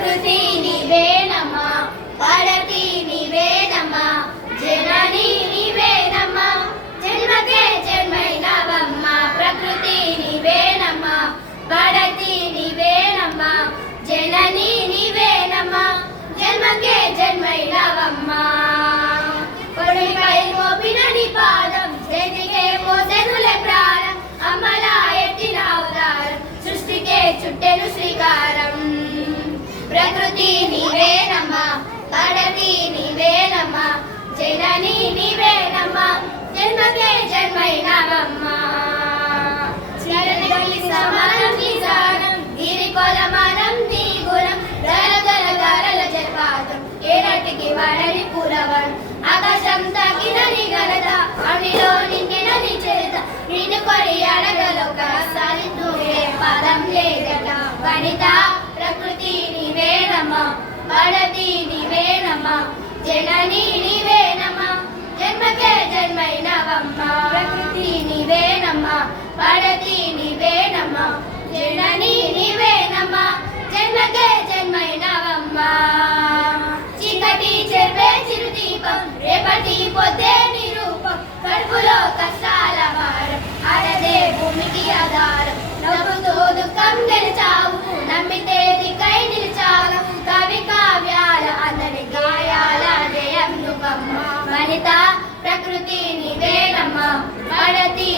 ప్రకృతి నీవేనమ్మా, పడతి నీవేనమ్మా, జనని నీవేనమ్మా, జన్మకే జన్మైనవమ్మా. ప్రకృతి నీవేనమ్మా, పడతి నీవేనమ్మా, జనని నీవేనమ్మా, జన్మకే జన్మైనవమ్మా. కొడుకై మోపిన నీ పాదం, చేతికే మోసెనులే ప్రాణం, అమ్మలా ఎత్తిన అవతారం, సృష్టికే చుట్టెను శ్రీకారం. ప్రకృతి నీవేనమ్మా, పడతి నీవేనమ్మా, జనని నీవేనమ్మా, జన్మకే జన్మైనవమ్మా. శ్రీరని సమానం నీ సారం, గిరి కొలమానం నీ గుణం, గల గల గరల జలపాతం, ఏనాటికి వాడని పూరవరం. ఆకాశం తాకిన నీ ఘనత, అవిలో నిండిన నీ చరిత, నిన్ను కొనియాడగలవు సాధించే పదం లేదట. వనిత ప్రకృతి నీవేనమ్మా, పడతి నీవేనమ్మా, జనని నీవేనమ్మా, జన్మకే జన్మైనవమ్మా. ప్రకృతి నీవేనమ్మా, పడతి నీవేనమ్మా, జనని నీవేనమ్మా, జన్మకే జన్మైనవమ్మా. చీకటి చెర్పే చిరుదీపం, రేపటి పొద్దే నిరూపం, కడుపులో కష్టాల భారం, ఆడదే భూమికి ఆధారం. నవ్వుతూ దుఃఖం గెలిచావు, నమ్మితే దిక్కై నిలిచావు, కవి కావ్యాల అందరి గాయాల జయం నువ్వమ్మ. వనిత ప్రకృతి నీవేనమ్మా, పడతి